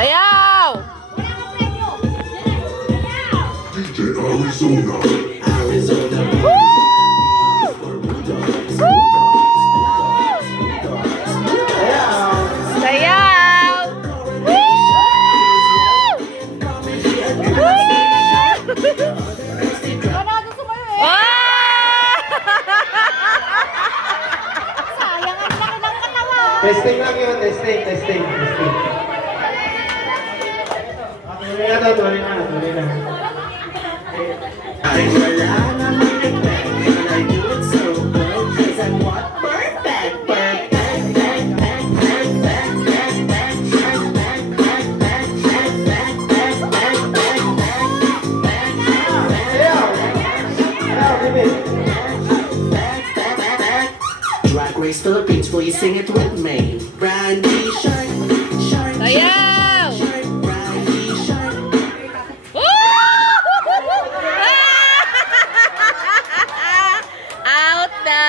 Sayaw! DJ Arizona. Arizona. Sayaw! Testing lang yun, testing. Tuloy na. Ay wala namang effect, and I do it so good, 'cause I'm what? Perfect. Drag Race Philippines, will you sing it with me? Brandy shark, Sayaw! Brandy shark. Out na!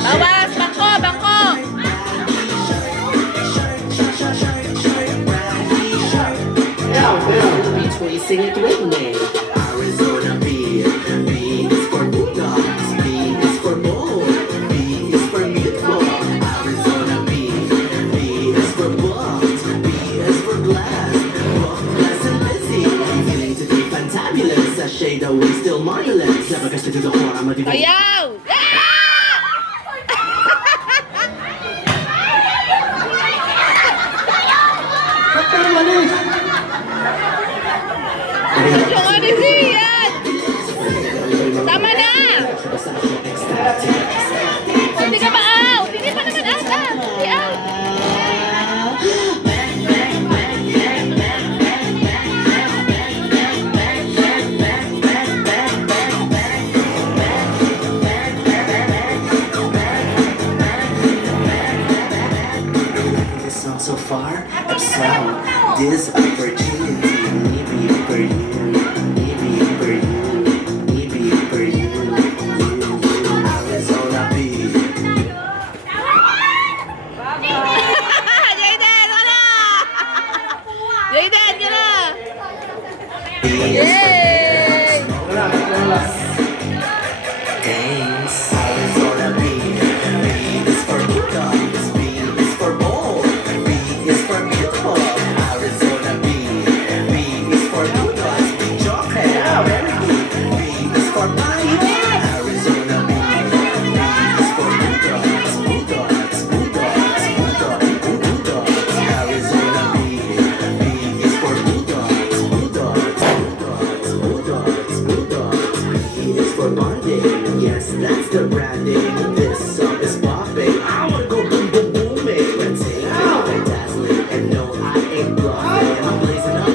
Bawas! Bangko! Beach, will you sing it with me? Arizona B. B is for bulldogs. B is for bull. B is for beautiful. Arizona B. B is for bugs. B is for glass. Buck, glass, and busy. Feeling to be fantabulous. A shade of we still marvelous. Never guess to do the horror. I'm a diva. Sayaw! Yung ano siyan? Tama na! Hindi ka pa out! Hindi pa naman out! Hindi out! This song so far, excel. This opportunity, maybe for you, maybe for you, maybe for you. Arizona B. Jayden! Wala! Jayden, ka na! B is Yay! Thanks. Arizona B. B is for bulldogs. B is for bold. B is for beautiful. Arizona B. B is for bulldogs. Joker. Very good. B is for bite. Arizona B. B is for bulldogs. Bulldogs. Arizona B. B is for bulldogs. B is for bonding. Yes, that's the branding. This song is popping. I wanna go boom boom booming. Let's take it, and dazzling. And no, I ain't blocking. I'm blazing up.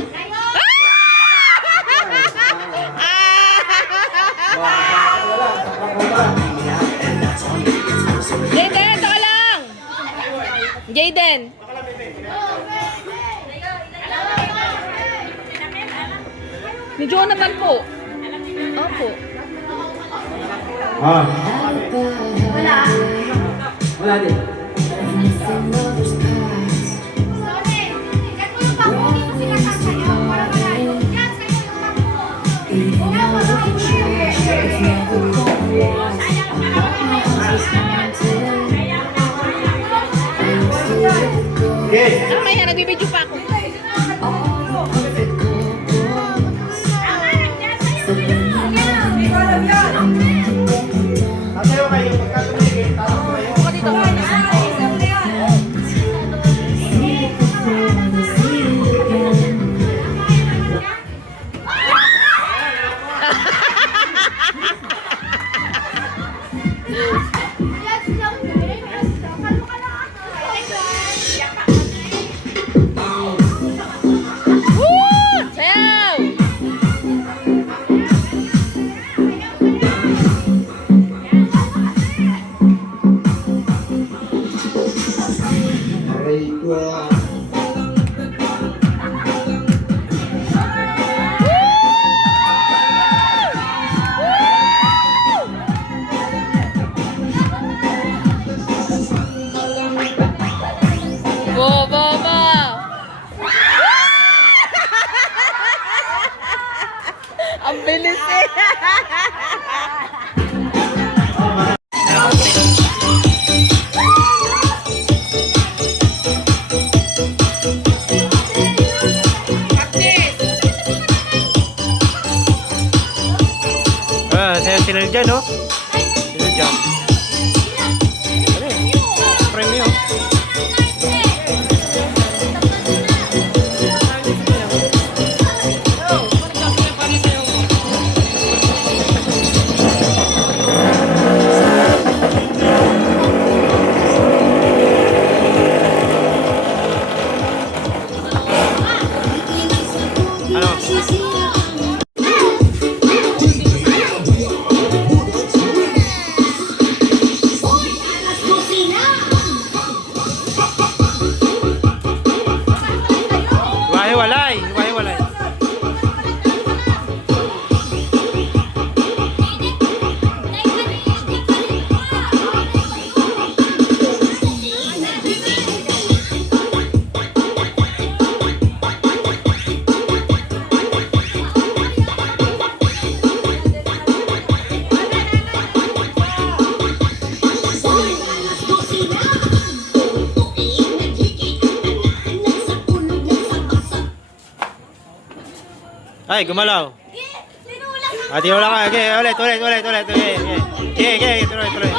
And that's on me. It's Arizona. Jayden, ito lang! Jayden! Ni Jonathan po. Opo. Wala din. Okay. Ah, may nagbibidyo pa ako. Tatayo kayo, pagka tumigil, tatang kayo. Ako dito. Woo! Sayaw! Aray ko. Bo! Ay, gumalaw. Tinulak ako. Ah, tinula ka. Okay, ulit. Okay, tuloy. Tuloy.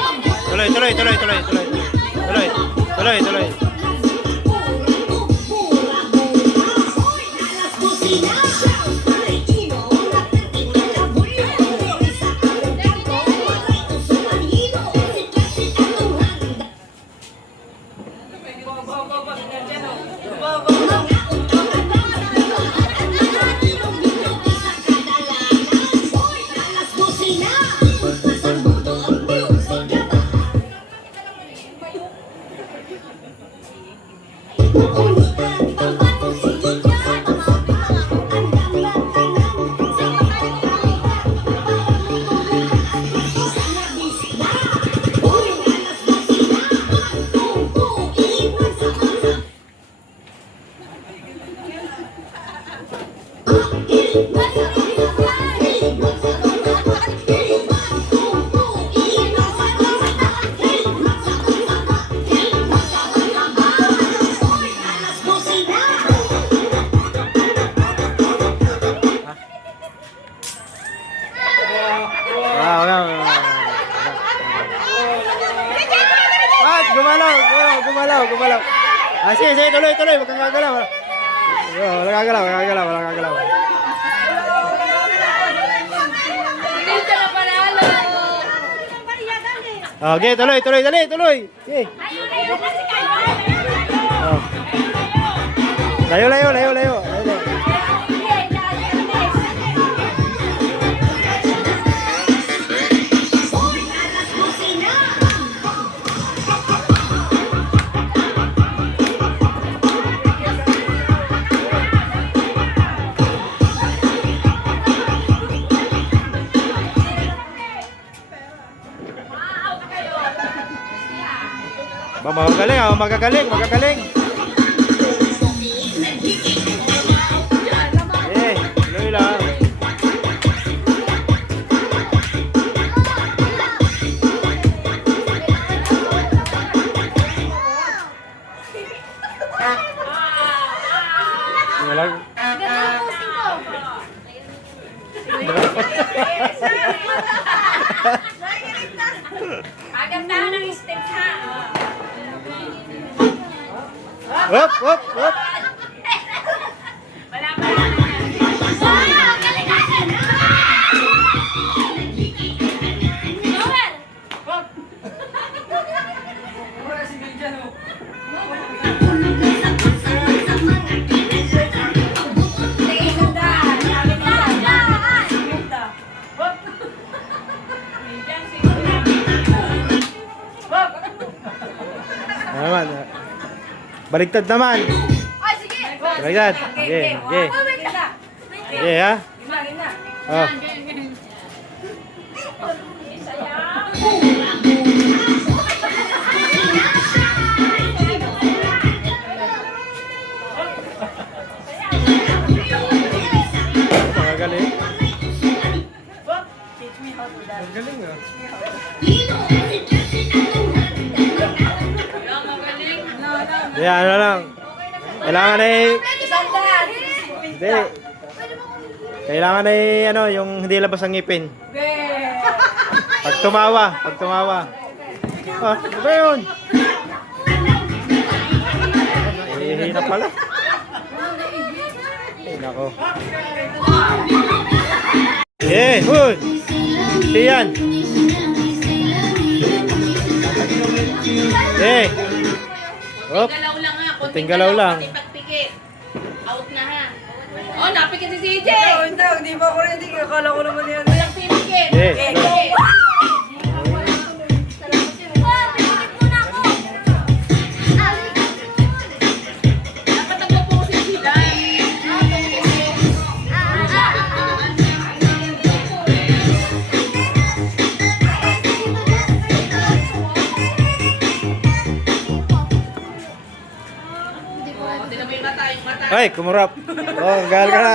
Ah, gumalaw. Ah, sige, tuloy. Huwag kang gagalaw. Wala gagalaw. Hindi ka na panalo. Okay, tuloy. Okay. Oh. Layo. Magagaling. Eh, tuloy lang. Walang. Pagandahan ng step ha. Hop. Wala pa yan. Wow! Galingan! Noel! Naman. Baliktad naman. Ay, sige! Baliktad. Okay. Okay, ha? Oh. Magaling. Magaling, ah. Yeah, ano lang. Kailangan hindi. Kailangan yung hindi labas ang ngipin. Pag tumawa. Ah, ano ba yun? Hihina pala. Nako. Hood. Siyan. Hop. Galaw lang ha. Konting galaw lang. Pagpikit. Out na ha. Oh, napikit si CJ. Hindi pa ako ready. Akala ko naman yan. Walang pinikit. Pikit muna ako. Dapat nagpo-poses sila. Ay, kumurap. Oh, gagal ka na.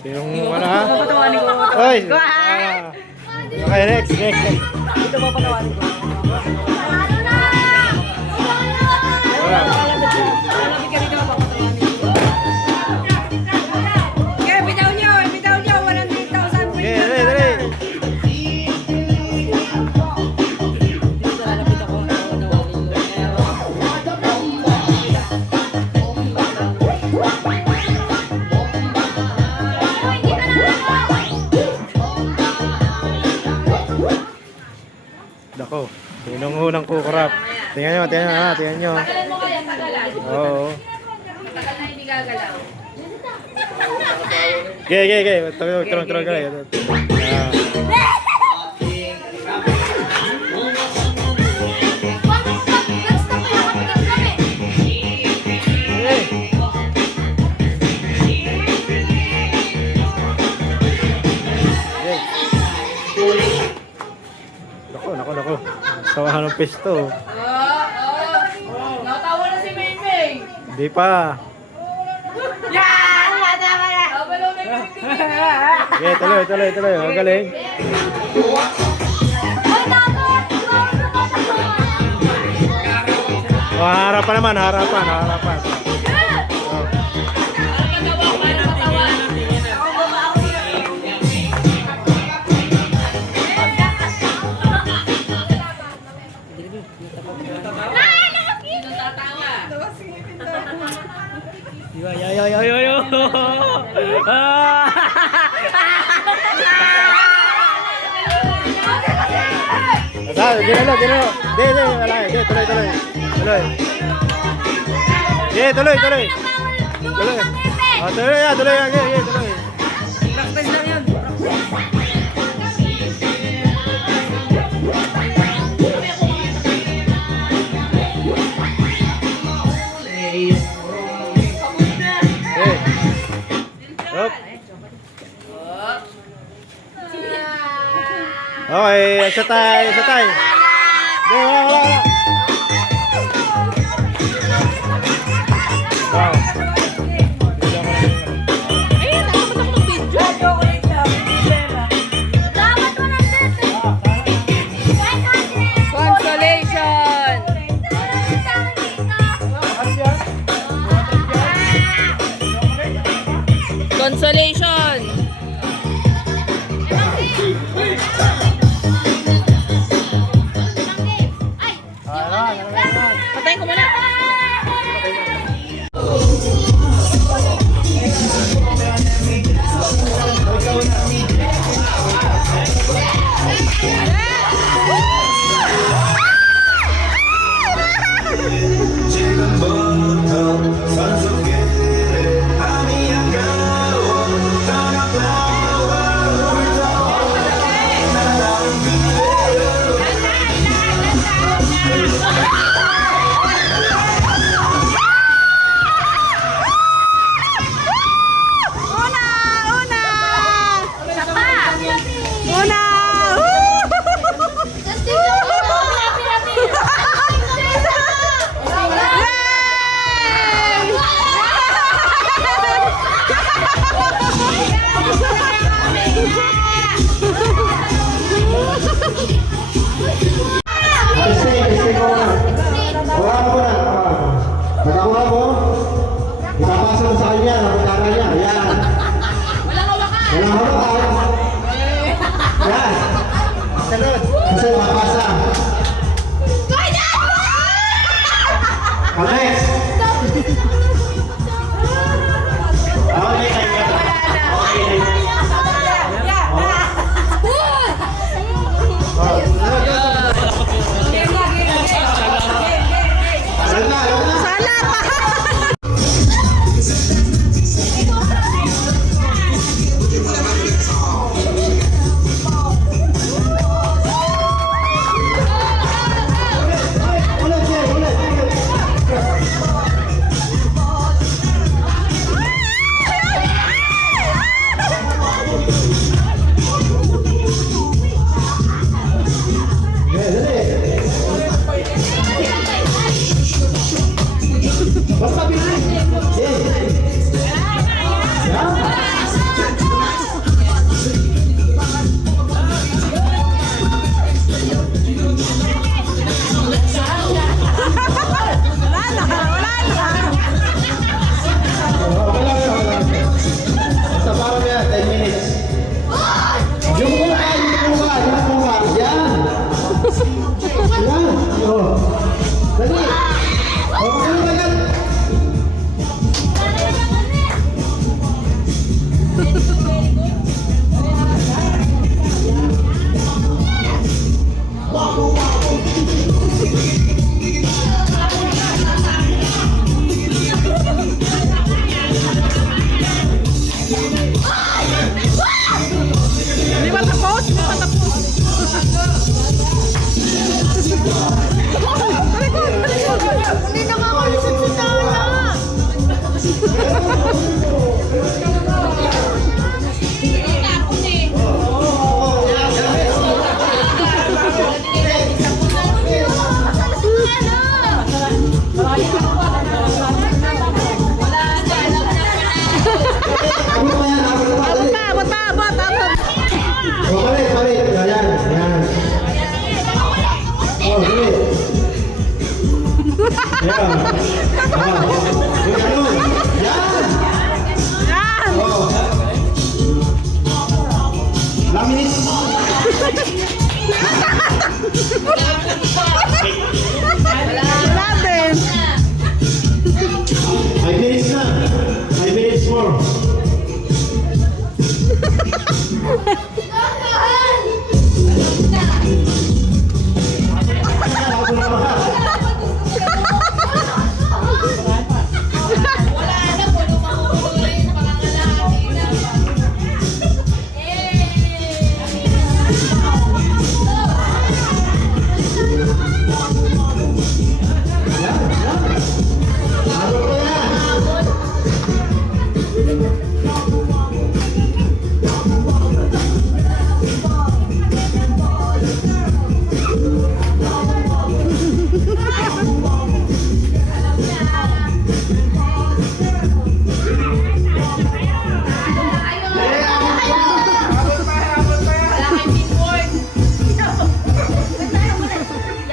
Sinong Okay. Okay, next. Ito ba patawarin ko? Lalapit ka dito, papatawarin ko. Okay, bitaw nyo. 100,000 po Okay, dali. Dito lalapit ako. Dako. Sinong unang kukurap? Tingnan nyo. Tagalan mo kaya, tagalan. Oo. Tagal na hindi gagalaw. Okay. Turun ka. Nako. Sawahan ng pesto. Natawa na si Maymay. Hindi pa. Abalaw na yung Okay, tuloy. Magaling. Oh, harapan. Yo. Ginalo. Tuloy. Tuloy. Practice lang yun. Okay, isa tayo. Wala. Wow. Chocolate lang. Consolation! Consolation! Patayin ko muna. Nakakuha mo? Ipapasa mo sa kanya, nakutara niya. Ayan. Walang hawakan. Walang hawakan. Yan. Kasi mapasa. Next. Okay. Yan. Yung ganun. Yan. Oh. Laminis. Wala din. 5 minutes na. 5 minutes more.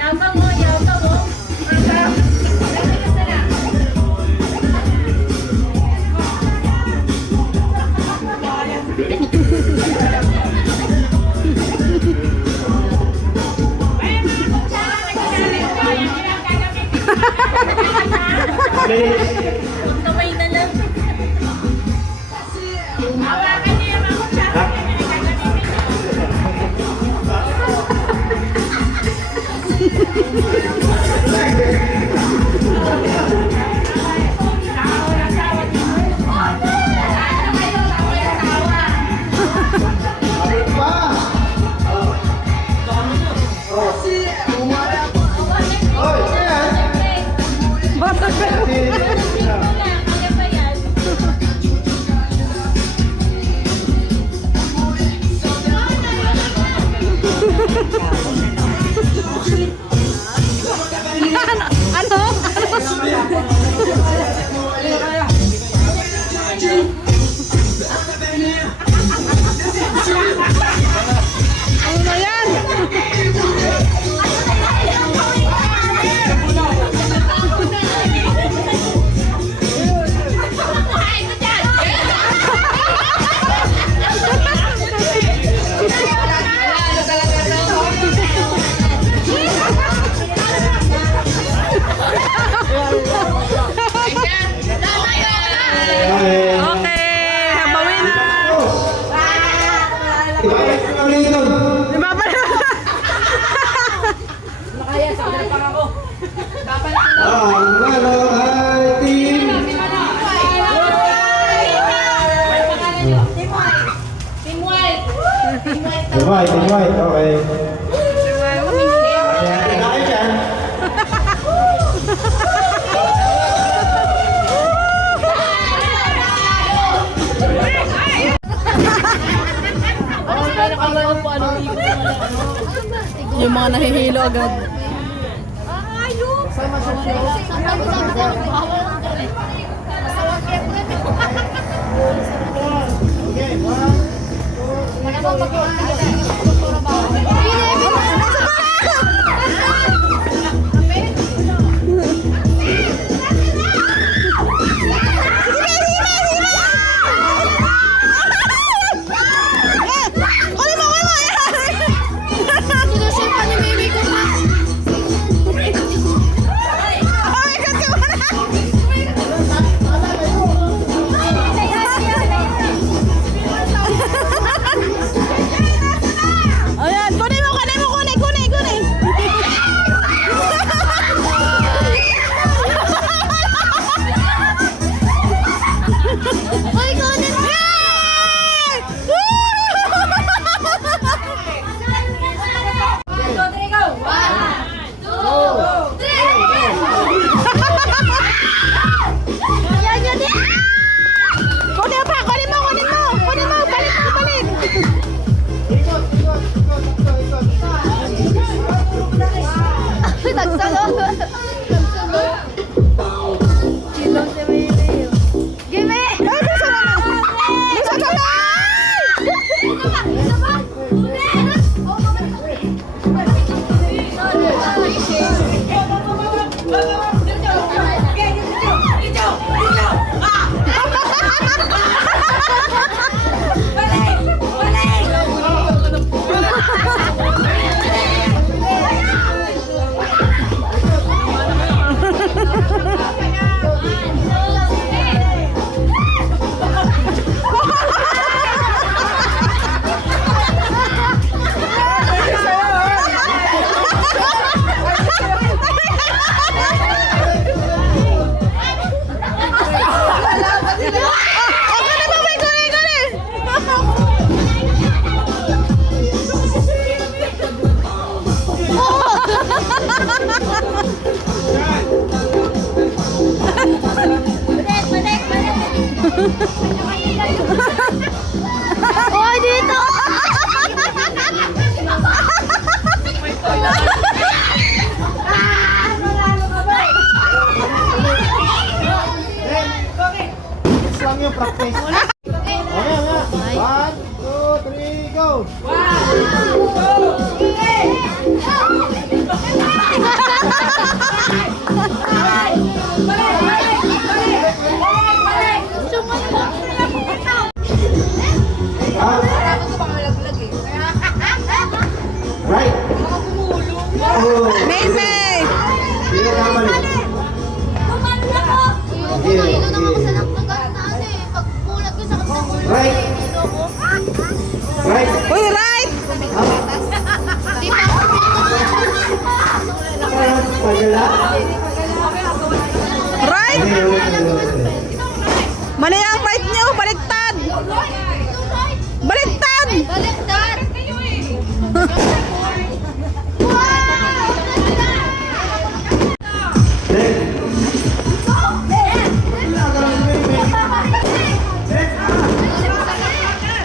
Yabang mo, yabang mo. Kamay na lang. Hawakan niyo yung mga kutsara. Team White, okay. Kaya tayo dyan. Yung mga nahihilo agad. practice. Okay, okay. 1, 2, 3, go! Right! Oh! May May! Sino naman eh? Right! Right! Uy, right! Pagala? Right! Mali ang right niyo, baliktad! Baliktad! Baliktad!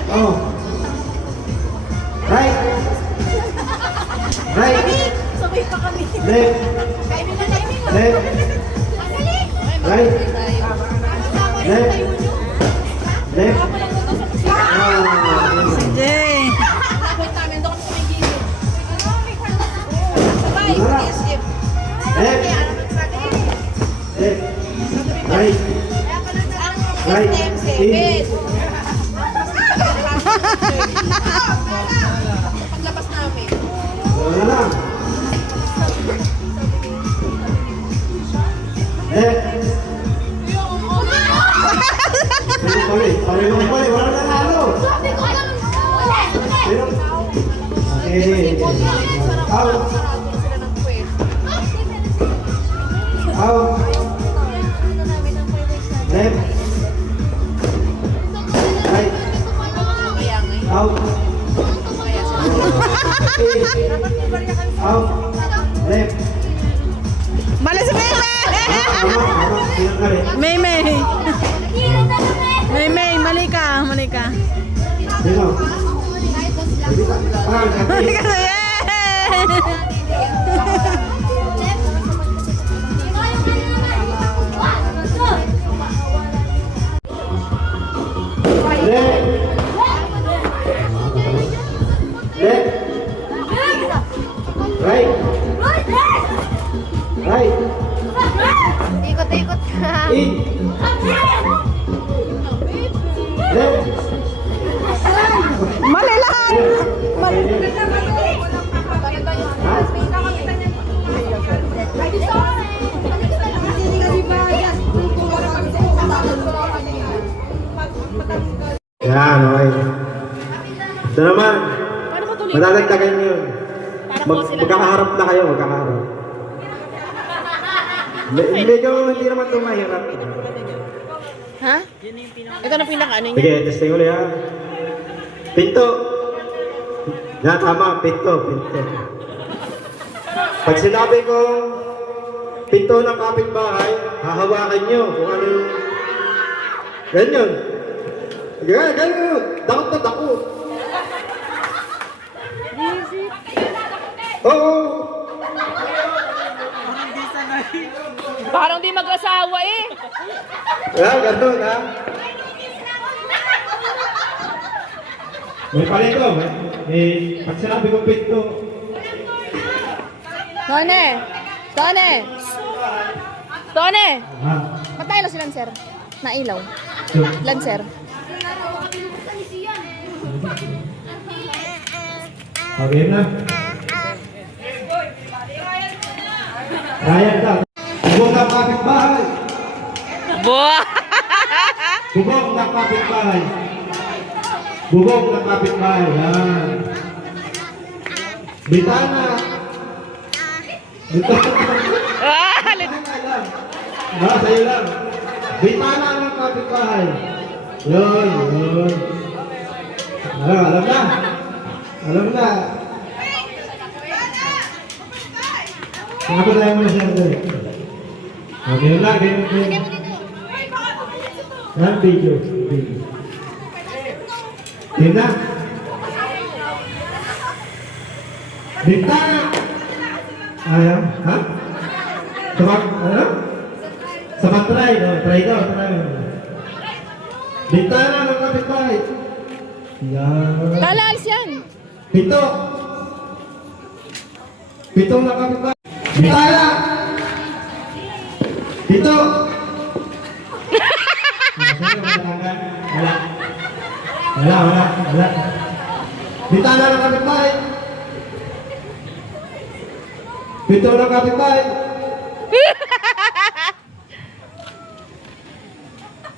Oh. Right. Right. Sabay pa kami. Left. Left. Right. Left. Left. Jay! Left. Left. Right. Right. In. Paglabas namin. Wala lang. Left. Pali. Wala na lalo. Sabi ko alam Pero, okay. Out. Out. Left. Right. Out. Out. Left. Mali si May May! May May! May May, mali ka, mali ka. Sino? Mali ka sa'yo! Left. Left. Right. Right. Ikot-ikot ka. In. Left. Mali lahat! Mali. Yan, okay. Ito naman. Madadagdagan nyo yun. Magkakaharap na kayo, magkakaharap. Medyo hindi naman ito mahirap. Ha? Ito na pinaka ano Sige, testing ulit ha. Pinto. Yan, tama. Pinto. Pag sinabi kong pinto ng kapitbahay, hahawakan nyo kung ano yung... Ganyan. Ganyan. Dakot na dakot. Oo. Parang di mag-asawa eh. Ganun ha. May palito. Pag sinabi kong pinto, Tone! Tone! Tone! ha? Patay lang si Lancer. Nailaw. Lancer. Okay na. Ryan daw. Bubong ng kapitbahay. Buah! Bubong ng kapitbahay. Bubong ng kapitbahay. Yan. Bitana. Sa'yo lang. Bitana ng kapitbahay. Yun. Alam na. Alam na. Ako tayo muna siya. Okay na. Yan, video. Yan na. Bintana. Ayaw. Ha? Sabat, ano? Sabat try. Try daw. Bintana ng kapitbahay. Yan. Kalaals yan. Pito. Pito ng kapitbahay. Bintana. Pito. Wala. Wala. Bintana ng kapitbahay. Pito ng kapitbahay.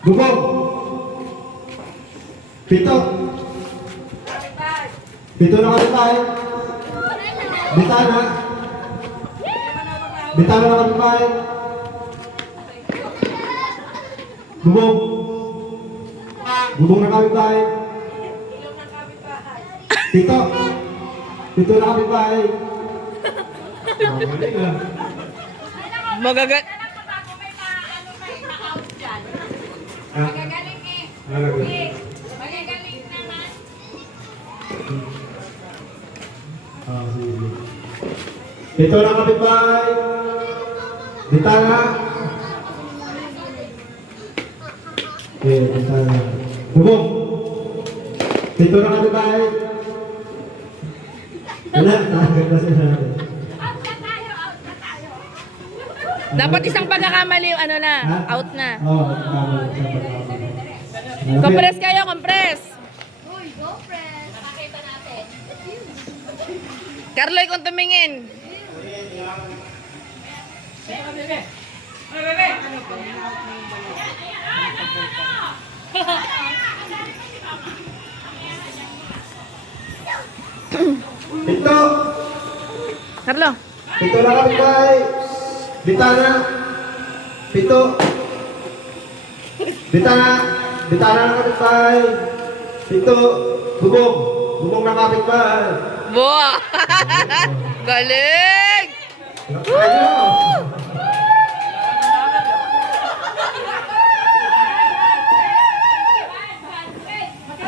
Bubong. Pito. Pito ng kapitbahay. Bintana. Bintana ng kapitbahay. Bubong. Bubong ng kapitbahay. Pito. Pito ng kapitbahay. Magagat. Magagaling eh. Magagaling naman. Pito ng kapitbahay. Bintana. Bintana. Bubong. Pito ng kapitbahay. Wala. Nakaganda sila natin. Out na tayo. Dapat isang pagkakamali yung ano na. Out na. Oo, tama. Isang pagkakamali. Compress kayo, compress. Uy, go friends. Makita natin. Carloy, kung tumingin. Pito. Carlo. Pito ng kapitbahay. Bintana. Pito. Bintana. Bintana ng kapitbahay. Pito. Bubong. Bubong ng kapitbahay. Buwa. Galing. Ayun.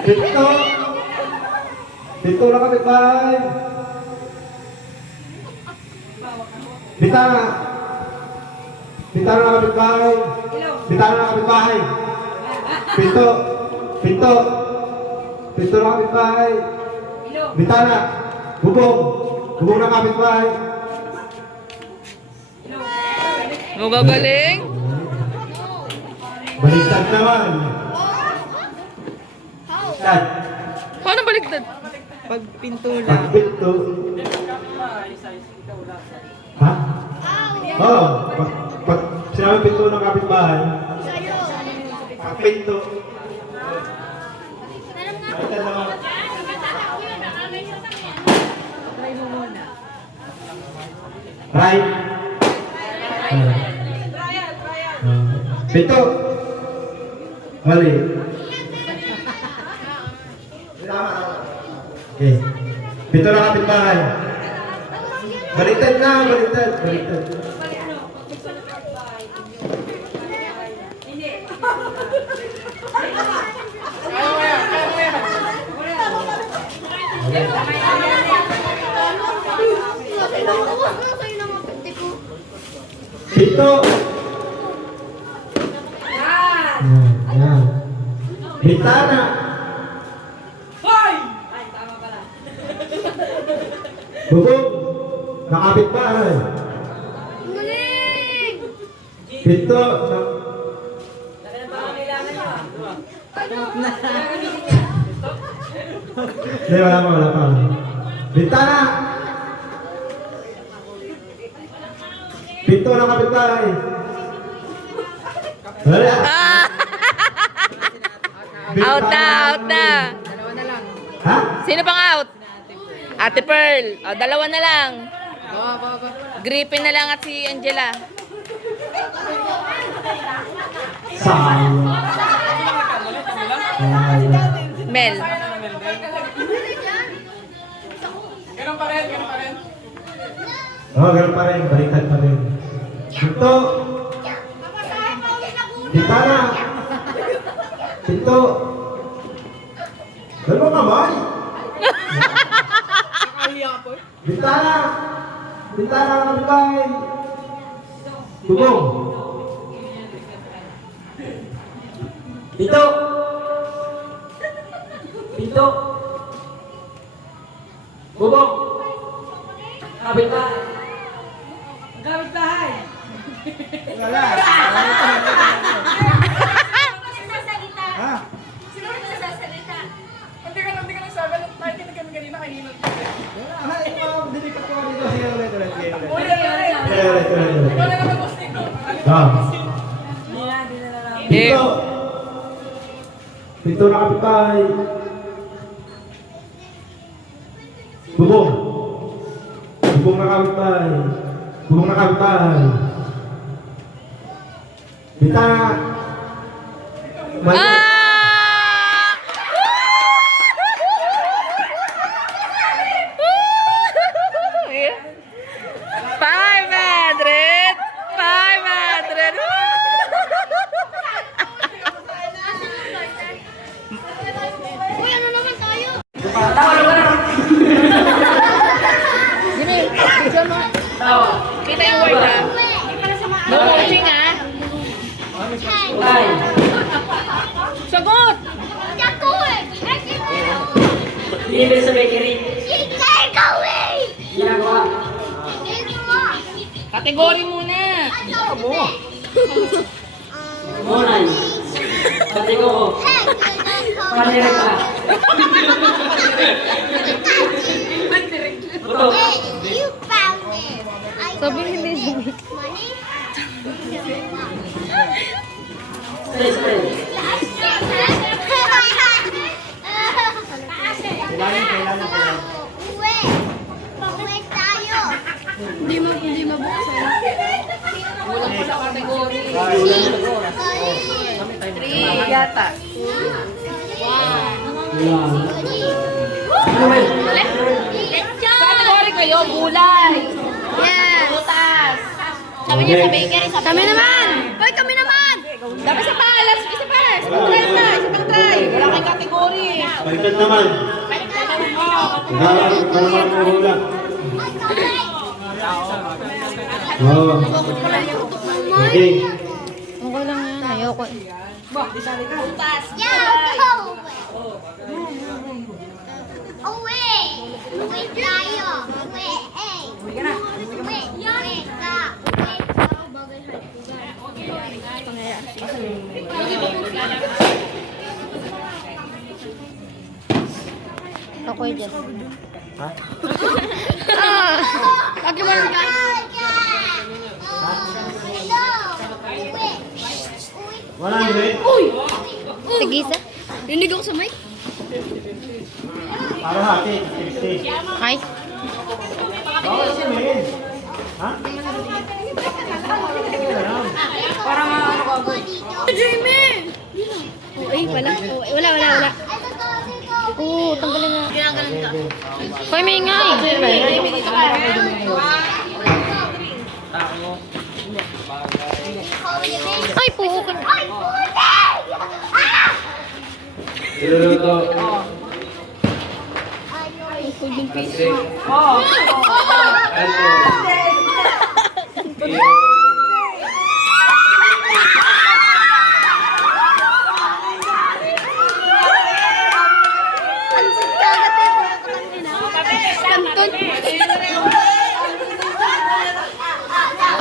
Pito. Pito ng kapitbahay. Bintana. Bintana ng kapitbahay. Bintana ng kapitbahay. Pito. Pito. Pito ng kapitbahay. Bintana. Bubong. Bubong ng kapitbahay. Magagaling. Baliktad naman. Baliktad. Paano baliktad? Pag pinto lang. Pagpinto. Ha? Oo. Pag sinabi pinto ng kapitbahay. Pagpinto. Baliktad naman. Right. Pinto. Mali. Okay. Pinto ng kapitbahay. Baliktad na, baliktad. Baliktad. Pinto. Yan. Bintana. Bubong. Nakapitbahay. Pinto. Hindi, wala pa. Bintana. Pinto ng kapitbahay. Wala. Ah! Out na, out na. Ha? Sino pang out? Ate Pearl. O, dalawa na lang. Grippin na lang at si Angela. Sayang. Mel. Oh, ganun pa rin. Baliktad pa rin. Pinto. Bintana. Pinto. Dalawang kamay. Bintana. Bintana ng kapitbahay. Bubong. Pinto. Pinto. Bubong. Kapitbahay. Kapitbahay. Ha? Ha, yung mga dinikat ko dito. Sige, ulit. Sige, ulit. Ah. Pinto. Pinto na kapitbahay. Bubong. Bubong na kapitbahay. Bubong na kapitbahay. Bintana. Ah! 500! 500! Uy, ano naman tayo? Jimmy, picture mo. Kita yung word ha. No coaching ha. Sagot! Binibili sa bakery. Ginagawa. Kategory muna. Monay. Pati ko. Pandirek ka. Buto. You found it. Sabi hindi. Money? Spray. Uwi. Uwi tayo. Hindi mabukas. Kulang pa sa kategory. 3 yata. Let's go! Kategory kayo, gulay. Yes! Butas. Sabi niya sa bakery, kami naman! Hoy, kami naman! Dapat sa palas. Isa pa. Isa pang try na. Isa pang try. Wala kayong kategory. Baliktad naman. Naglalaro ka naman ng hula. Oo. Okay. Okay lang yan. Ayoko. Butas. Yo! Uwi! Uwi tayo! Uwi! Hey! Uwi ka! Uwi ka! Ako dyan. Ha? Lagi mo rin ka. Uwi! 100. Tigisa? Rinig ako sa mic. Para hati. 50. Hi. Bawal si Min. Ha? Parang ano ka ba? Jimmy! Ay, wala. Wala. Oo, tanggalin na. Ginagalan ka. Hoy, may ingay. Ay, puhukan. Ay, Iluluto.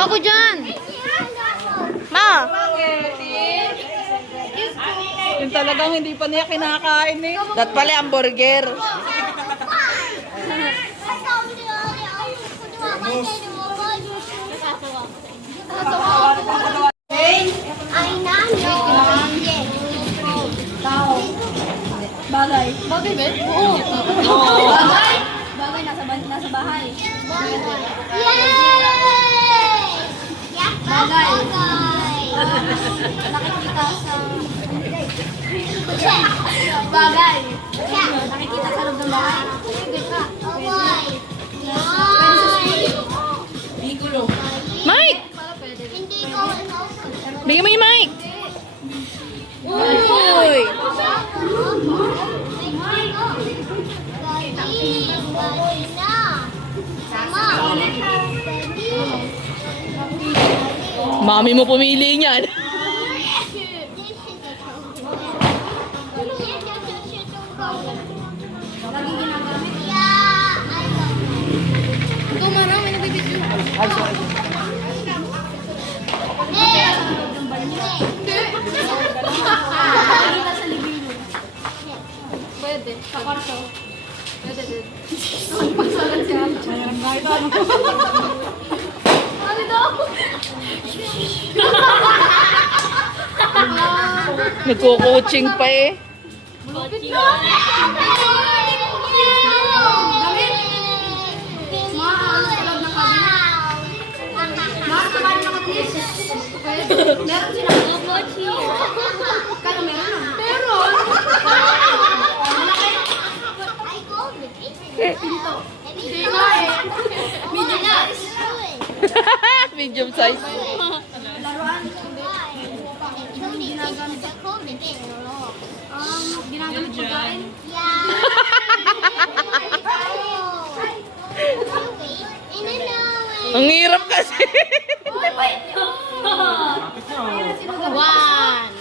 Ako dyan. Ma. Yung talagang hindi pa niya kinakain eh. Dat pala ang burger. Ay, nano. Bagay. Bagay ba? Oo. Bagay? Bagay, nasa bahay. Yay! Bagay. Nakikita sa... Bagay. Nakikita sa loob ng bahay. Bagay. Mike! Hindi ko Bigyan mo yung mic. Uy! Mami mo pumili niyan. Laging ginagamit. Ito marami nagbibidyo. Sa libino. Pwede. Sa kwarto. Pwede din. Pagsalan siya. Ano daw? Nagko-coaching pa eh. Damit. Mahal sa loob ng cabinet. Mahal sa bahay ng katis. Meron sila. Kaya meron na. Meron. Pinto. Hindi nga eh. Medium size. Medium size. Laruan. Ginagamit pagkain. Ang hirap kasi. One.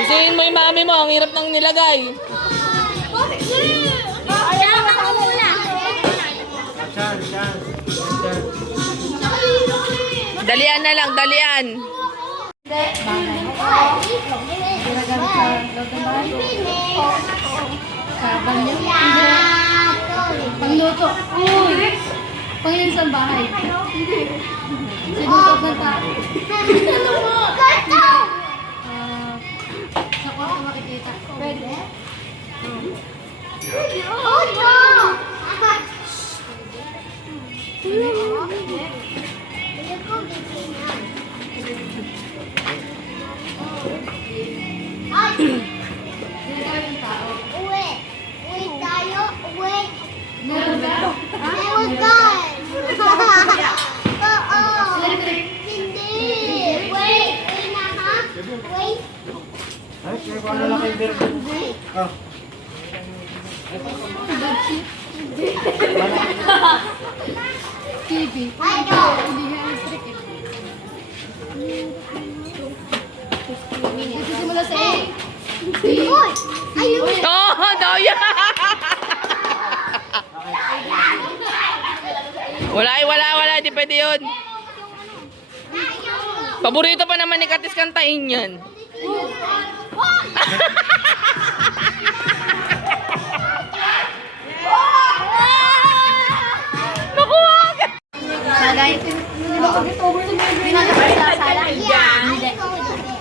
Isihin mo yung mami mo, ang hirap ng nilagay. Dalian na lang, dalian. Pangluto. Uy! Pangluto sa bahay. Sinutot ng tao. Sa kwarto makikita. Pwede. Ay, kaya paano lang kayo meron? Ah. TV. Hindi nga electric eh. Nagsisimula sa A. Oh, daw yan. Wala, di pwede yun. Paborito pa naman ni Katis kantahin yan. Nakuha ka! Sagay. Ginagamit sa sala? Hindi.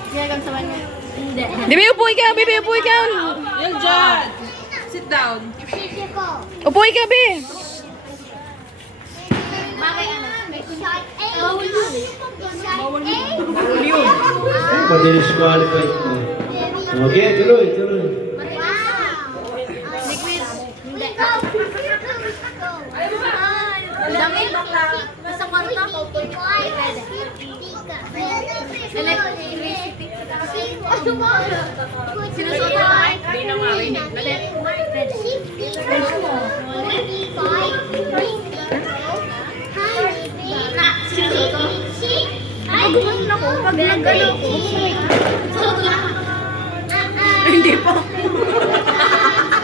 Ginagamit sa banyo? Hindi. Bibi, upuy ka, Bibi, upuy ka. Yan dyan. Sit down. Upuy ka, Bi. Bakit ano? Pa-disqualified mo. Okay, tuloy. Liquid? Hindi. Damit? Nasa kwarto? Pwede. Electricity? Sinusuot na ba? Hindi na marinig. Pwede. Magugulat ako pag nagano ko. Hindi pa.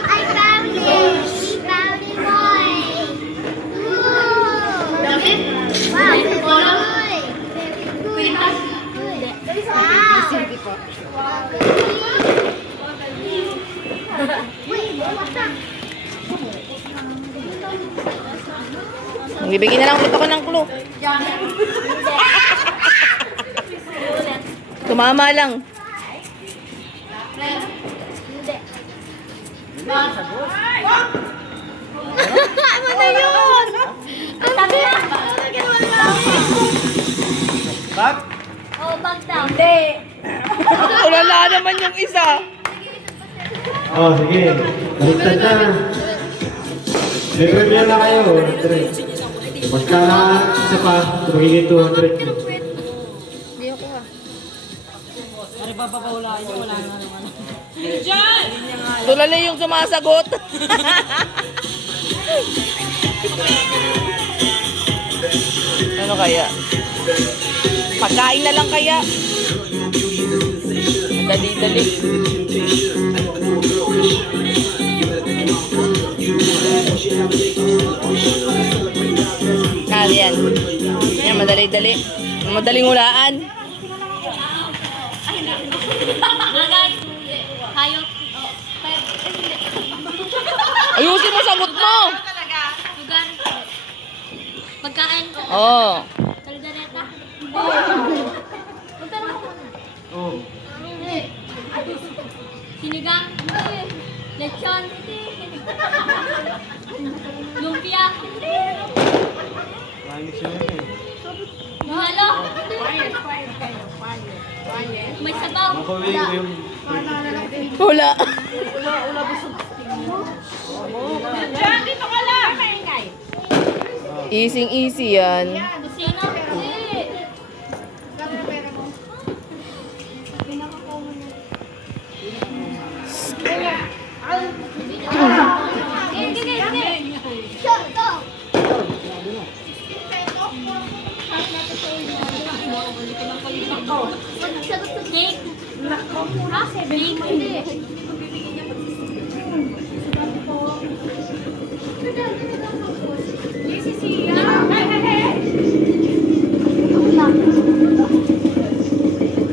I found it. We found it, boy. Damit? Wow, polo? Quintas? Wow. Sige po. Wait, what's that? Bibigyan na lang ulit ako ng clue. Tumama lang. Ano na yun? Ang tabi! Bag? Oh, bag daw. Hindi. Wala naman yung isa. Oh, sige. Baliktad na. May na kayo. Basta isa pa, magiging 200. Hindi ako ah. Ari papapahulaan niyo, wala na naman. Tulala yung sumasagot. Ano kaya? Pagkain na lang kaya? Madali Dali-dali. Kaya yan. Yan, madali-dali. Madaling hulaan. Hayop. Ayusin mo sagot mo. Lugar. Pagkain. Oo. Kaldereta. Sinigang. Lechon. Lumpia. Halo. May sabaw. Wala. Diyan, dito ka lang. Maingay. Easy yan. Kusina. Cake. Cake. Hindi.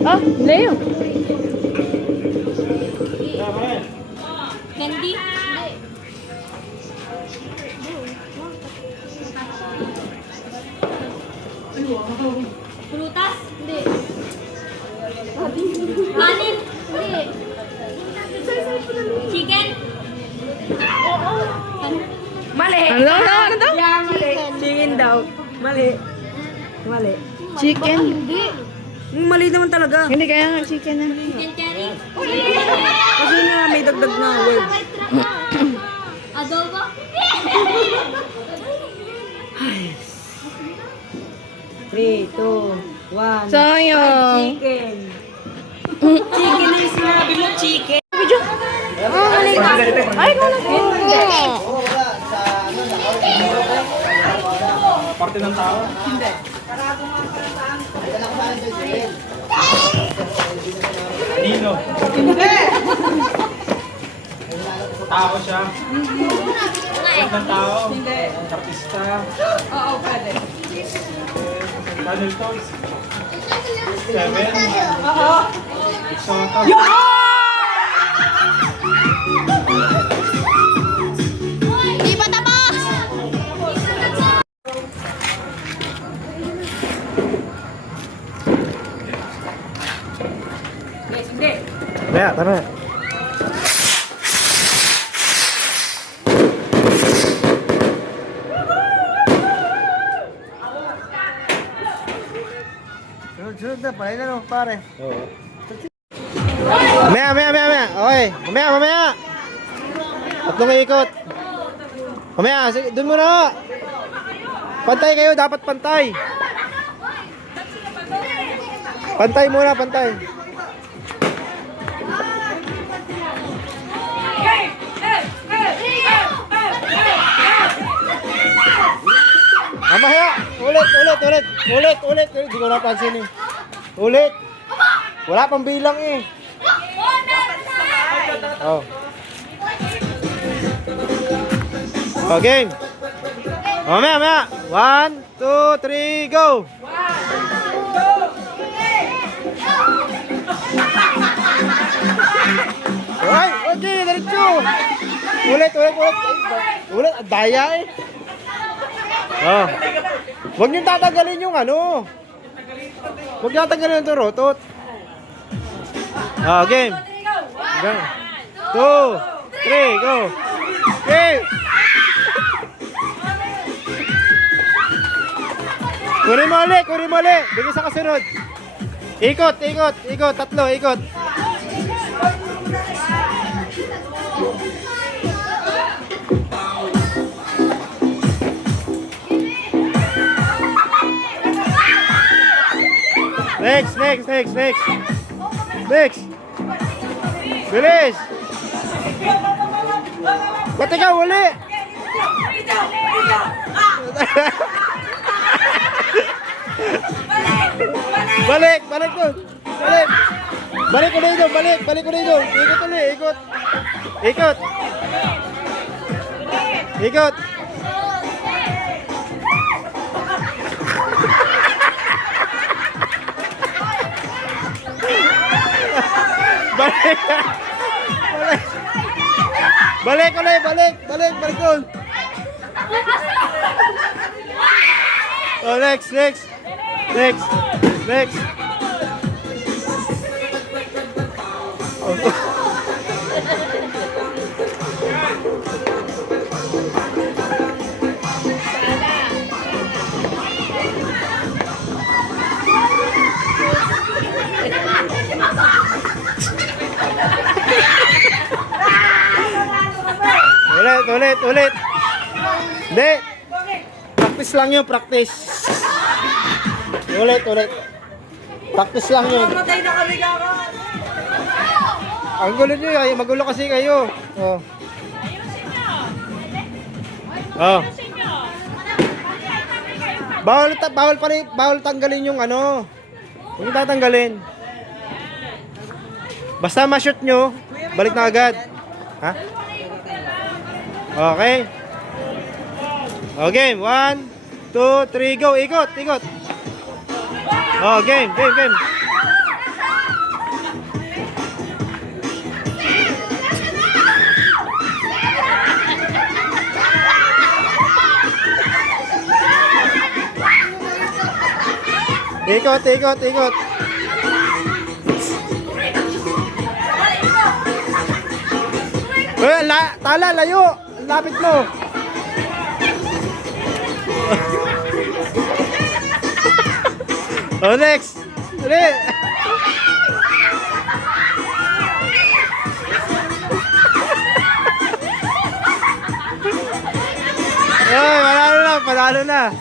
Ah, Leo. Candy. Prutas? Hindi. Kanin? Hindi. Chicken? Mali. Ano daw? Yeah, mali. Chicken daw. Mali. Mali. Chicken. Hindi. Mali naman talaga. Hindi kaya nga chicken na. Chicken curry? Kasi nga may dagdag na word. Adobo? Three, two, one. Sayang. Chicken. Chicken na yung sinabi mo, chicken. Ay, ikaw na po. Parte ng tao? Nino. Tao siya. Ng tao. Artista. Oo, pwede. Tunnel Toys. 7. Oo. Exoto. Hindi pa tapos! Yes, hindi. Kaya, tara. Sunod na, palay na no, pare. Oo. Mamaya. Okay, mamaya. Tatlong ikot. Mamaya, sige, dun muna. Pantay kayo, dapat pantay. Pantay muna, pantay. Mamaya, ulit. Hindi ko napansin eh. Ulit. Wala pang bilang eh. Oh. Okay. Mamaya. 1, 2, 3, go. Alright, okay, diretso. Ulit. Ulit, ang daya eh. Oh. Huwag niyong tatanggalin yung ano. Huwag niyong tatanggalin yung turotot. Ah, game. 1, 2, 3, go. Okay. Kunin mo ulit. Bigay sa kasunod. Ikot. Tatlo, ikot. Next. Bilis. Ba't ikaw uli? Balik doon. Balik. Balik ulit doon, balik ulit doon. Ikot ulit, ikot. Ikot. Ikot. Balik. Balik ulit, balik doon. Oh, next. Ulit. Hindi. Practice lang yun, practice. Ulit. Practice lang yun. Matay na kami kaka. Ang gulo nyo, magulo kasi kayo. Oh. Oh. Bawal tanggalin yung ano. Huwag yung tatanggalin. Basta ma-shoot nyo, balik na agad. Ha? Okay. Okay, 1, 2, 3, go. Ikot. Oh, game. Ikot. Tala, layo. Lapit mo. Oh, next. Dali. Ay, panalo na.